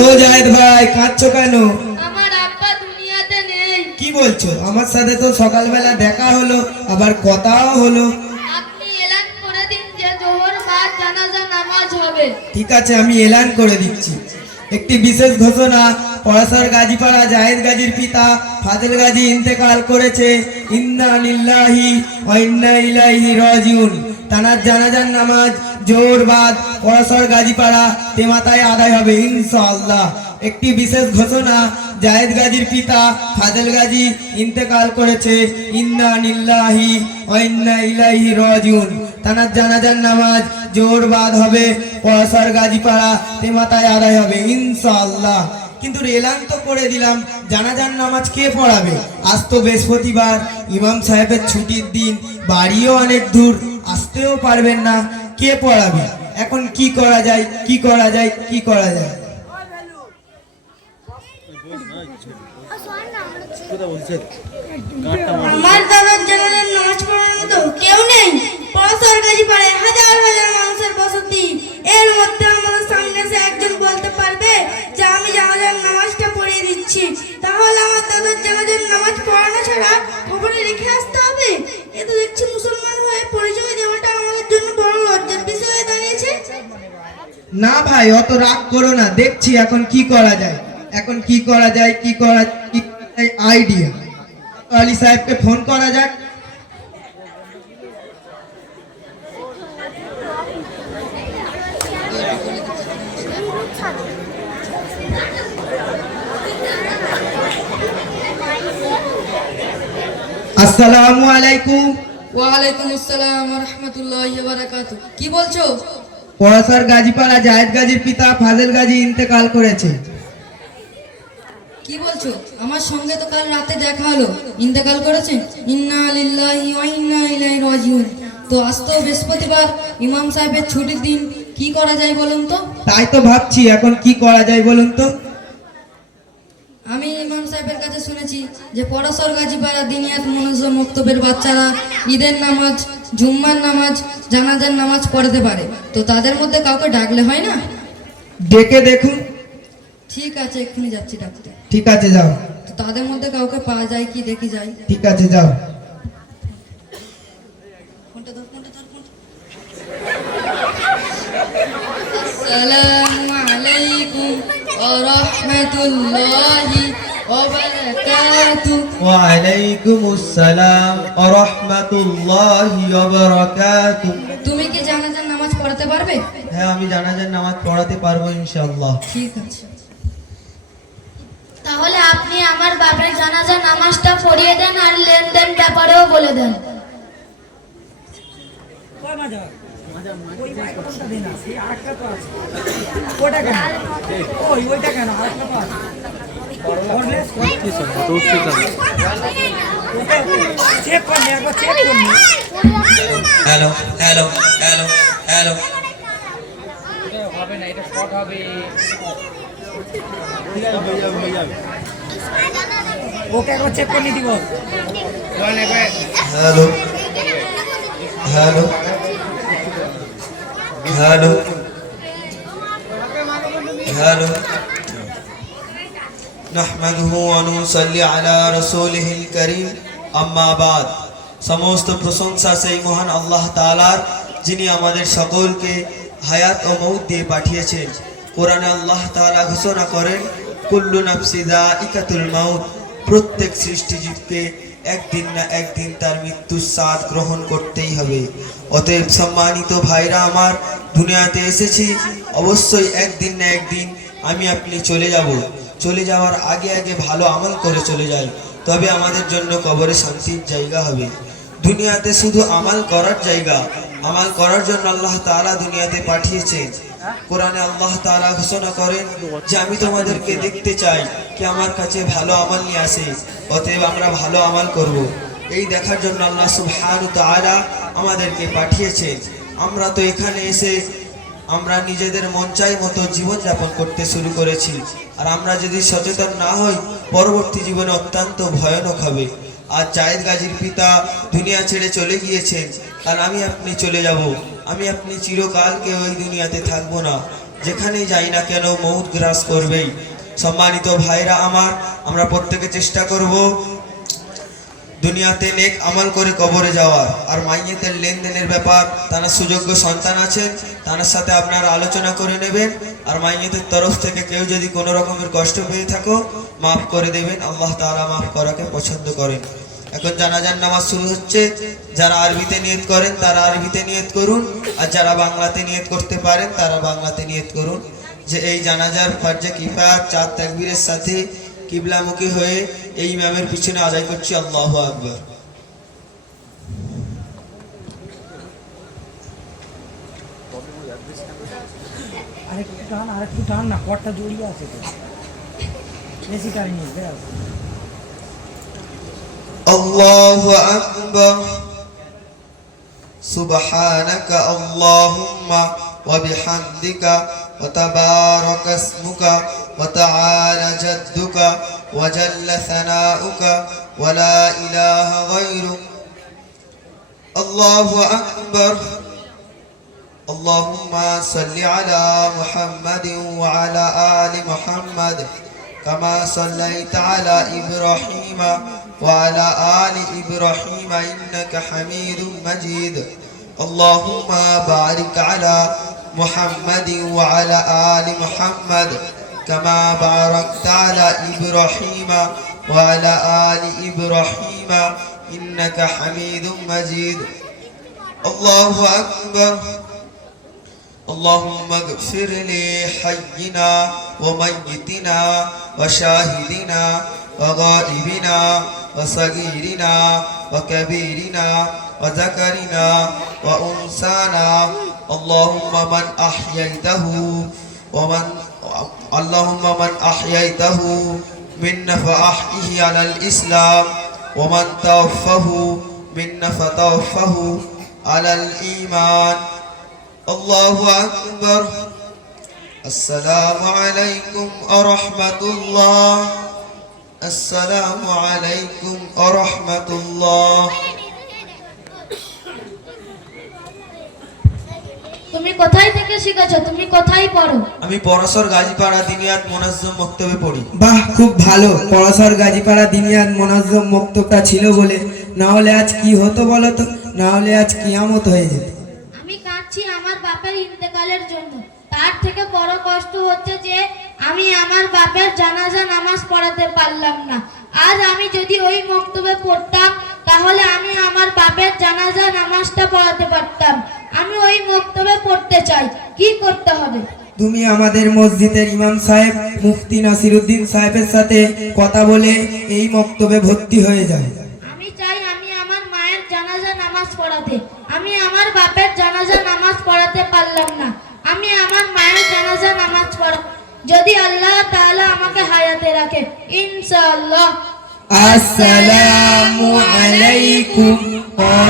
ও জায়েদ ভাই, কাঁদছো কেন? আমার আব্বা দুনিয়াতে নেই। কি বলছো? আমার সাথে তো সকালবেলা দেখা হলো, আবার কথাও হলো। আপনি এলান করে দিন যে জোহর বাদ জানাজা নামাজ হবে। ঠিক আছে, আমি এলান করে দিচ্ছি। একটি বিশেষ ঘোষণা, পলাশর গাজীপাড়া জায়েদ গাজীর পিতা ফাজিল গাজী ইন্তেকাল করেছে। ইন্না লিল্লাহি ওয়া ইন্না ইলাইহি রাজিউন। তানার জানাজার নামাজ জোহর বাদ পলাশর গাজীপাড়া তেমাতায় আদায় হবে ইনশাআল্লাহ। একটি বিশেষ ঘোষণা, জায়েদ গাজীর পিতা ফাজিল গাজী ইন্তেকাল করেছে। ইন্না লিল্লাহি ওয়া ইন্না ইলাইহি রাজিউন। তানার জানাজার নামাজ জোহর বাদ হবে পলাশর গাজীপাড়া তেমাতায় আদায় হবে ইনশাআল্লাহ। কিন্তু এলান তো করে দিলাম, জানাজার নামাজ কে পড়াবে? আজ তো বৃহস্পতিবার, ইমাম সাহেবের ছুটির দিন, বাড়িও অনেক দূর, আসতেও পারবেন না। কে পড়াবে? এখন কি করা যায়, কি করা যায়, কি করা যায়? আমার দাদার জানাজার নামাজ পড়ার মতো কেউ নেই। পলাশর গাজীপাড়ায় হাজার হাজার মানুষের বসতি। এর মধ্যে আমাদের সামনে এসে একজন বলতে পারবে যে আমি জানাজার নামাজটা পড়িয়ে দিচ্ছি? তাহলে আমার দাদার জানাজার নামাজ পড়ানো ছাড়া খবরে রেখে আসতে হবে। এ তো দেখছি মুসলমান হয়ে পরিচয় দেওয়াটা আমাদের জন্য বড় লজ্জার বিষয় হয়ে দাঁড়িয়েছে। না ভাই, অত রাগ করো না, দেখছি এখন কি করা যায়। এখন কি করা যায়, কি করা আইডিয়া। আলী সাহেবকে ফোন করা যাক। আসসালামু আলাইকুম। ওয়ালাইকুম আসসালাম ওয়া রাহমাতুল্লাহি ওয়া বারাকাতুহু। কি বলছো? পলাশর গাজীপাড়া জায়েদ গাজীর পিতা ফাজিল গাজী ইন্তেকাল করেছে। কি বলছো? আমার সঙ্গে তো কাল রাতে দেখা হলো, ইন্তেকাল করেছেন। ইন্না লিল্লাহি ওয়া ইন্না ইলাইহি রাজিউন। তো আজ তো বৃহস্পতিবার, ইমাম সাহেবের ছুটির দিন, কি করা যায় বলুন তো? তাই তো ভাবছি এখন কি করা যায় বলুন তো। আমি ইমাম সাহেবের কাছে শুনেছি যে পলাশর গাজীপাড়া দিনিয়াত মনোজম মক্তবের বাচ্চারা ঈদের নামাজ, জুম্মার নামাজ, জানাজার নামাজ পড়াতে পারে। তো তাদের মধ্যে কাউকে ডাকলে হয় না? ডেকে দেখুন। ঠিক আছে, এক্ষুনি যাচ্ছি ডাকতে। ঠিক আছে, যাও। তো তাদের মধ্যে কাউকে পাওয়া যায় কি দেখি যাই। ঠিক আছে, যাও। ফোনটা ধর, ফোনটা ধর, ফোনটা। আসসালামু আলাইকুম ওয়া রাহমাতুল্লাহি ওয়া বারাকাতুহু। ওয়া আলাইকুমুস সালাম ওয়া রাহমাতুল্লাহি ওয়া বারাকাতুহু। তুমি কি জানাজার নামাজ পড়াতে পারবে? হ্যাঁ, আমি জানাজার নামাজ পড়াতে পারবো ইনশাআল্লাহ। ঠিক আছে। তাহলে আপনি আমার বাবার জানাজার নামাজটা পড়িয়ে দেন আর লেনদেন ব্যাপারেও বলে দেন। Hello hello hello hello. Okay একবার চেক করে দিব। Hello hello hello hello. নাহমাদুহু ওয়া নুসাল্লি আলা রাসূলিহিল কারীম, আম্মা বাদ। সমস্ত প্রশংসা সেই মহান আল্লাহ তাআলার, যিনি আমাদের সকলকে হায়াত ও মউত দিয়ে পাঠিয়েছেন। কোরআনে আল্লাহ তাআলা ঘোষণা করেন, কুল্লু নাফসি যায়িকাতুল মাউত। প্রত্যেক সৃষ্টিজীবকে একদিন না একদিন তার মৃত্যুর স্বাদ গ্রহণ করতেই হবে। অতএব সম্মানিত ভাইরা আমার, দুনিয়াতে এসেছি, অবশ্যই একদিন না একদিন আমি আপনি চলে যাব। চলে যাওয়ার আগে আগে ভালো আমল করে চলে যাই, তবে আমাদের জন্য কবরে শান্তির জায়গা হবে। দুনিয়াতে শুধু আমাল করার জায়গা, আমাল করার জন্য আল্লাহ তাআলা দুনিয়াতে পাঠিয়েছেন। কোরআনে আল্লাহ তাআলা ঘোষণা করেন যে আমি তোমাদেরকে দেখতে চাই কি আমার কাছে ভালো আমল নিয়ে আসে, অতএব আমরা ভালো আমল করব। এই দেখার জন্য আল্লাহ সুবহানাহু ওয়া তাআলা আমাদেরকে পাঠিয়েছেন। আমরা তো এখানে এসে আমরা নিজেদের মন চাই মতো জীবনযাপন করতে শুরু করেছি, আর আমরা যদি সচেতন না হই পরবর্তী জীবনে অত্যন্ত ভয়ানক হবে। আজ জায়েদ গাজীর পিতা দুনিয়া ছেড়ে চলে গিয়েছেন, আর আমি আপনি চলে যাব। আমি আপনি চিরকালকে ওই দুনিয়াতে থাকবো না, যেখানেই যাই না কেন মৌত গ্রাস করবেই। সম্মানিত ভাইরা আমার, আমরা প্রত্যেকে চেষ্টা করব দুনিয়াতে নেক আমল করে কবরে যাওয়ার। আর মাইয়েতের লেনদেনের ব্যাপার, তারা সুযোগ্য সন্তান আছেন, তার সাথে আপনারা আলোচনা করে নেবেন। আর মাইয়েতের তরফ থেকে কেউ যদি কোনো রকমের কষ্ট পেয়ে থাকো মাফ করে দেবেন, আল্লাহ তাআলা মাফ করাকে পছন্দ করেন। এখন জানাজার নামাজ শুরু হচ্ছে। যারা আরবিতে নিয়ত করেন তারা আরবিতে নিয়ত করুন, আর যারা বাংলাতে নিয়ত করতে পারেন তারা বাংলাতে নিয়ত করুন যে এই জানাজার ফরজে কিফায়াত 4 তাকবীরের সাথে কিবলামুখী হয়ে এই ইমামের পিছনে আদায় করছি আল্লাহু আকবার। আরেকটু টান না, কটটা জড়িয়ে আছে তো, বেশি টান নিস ব্যাস। আল্লাহু আকবার। সুবহানাকা আল্লাহুম্মা ওয়া বিহামদিকা ওয়া তাবারাকা ইসমুকা ওয়া তাআলা জাদ্দুকা ওয়া জাল্লা সানাউকা ওয়া লা ইলাহা গায়রুক। আল্লাহু আকবার। اللهم صل على محمد وعلى آل محمد كما صليت على إبراهيم وعلى آل إبراهيم إنك حميد مجيد. اللهم بارك على محمد وعلى آل محمد كما باركت على إبراهيم وعلى آل إبراهيم إنك حميد مجيد. الله أكبر. اللهم اغفر لحينا وميتنا وشاهدنا وغائبنا وصغيرنا وكبيرنا وذكرنا وأنثانا. اللهم من أحييته منا فأحيه على الإسلام، ومن توفه منا فتوفه على الإيمان. الله أكبر. السلام عليكم ورحمة الله. السلام عليكم ورحمة الله. তুমি কোথায় থেকে শিখেছো? তুমি কোথায় পড়ো? আমি পরাশর গাজীপাড়া দিনিয়াত মোনাজ্জম মক্তবে পড়ি। বাহ, খুব ভালো। পলাশর গাজীপাড়া দিনিয়াত মোনাজ্জম মক্তবটা ছিল বলে, না হলে আজ কি হতো বলো তো? না হলে আজ কিয়ামত হয়ে যেত। আমি কাঁদছি আমার বাপের ইন্তেকালের জন্য। তার থেকে বড় কষ্ট হচ্ছে যে আমি আমার বাপের জানাজা নামাজ পড়াতে পারলাম না। আজ আমি যদি ওই মক্তবে পড়তাম তাহলে আমি আমার বাপের জানাজা নামাজটা পড়াতে পারতাম। আমি ওই মক্তবে পড়তে চাই, কি করতে হবে? তুমি আমাদের মসজিদের ইমাম সাহেব মুফতি নাসিরউদ্দিন সাহেবের সাথে কথা বলে এই মক্তবে ভর্তি হয়ে যাও। আমি চাই আমি আমার মায়ের জানাজা নামাজ পড়াতে। আমি আমার বাপের জানাজা নামাজ পড়াতে পারলাম না। আমি আমার মায়ের জানাজা নামাজ পড়া, যদি আল্লাহ তাআলা আমাকে হায়াতে রাখে ইনশাআল্লাহ। আসসালামু আলাইকুম ওয়া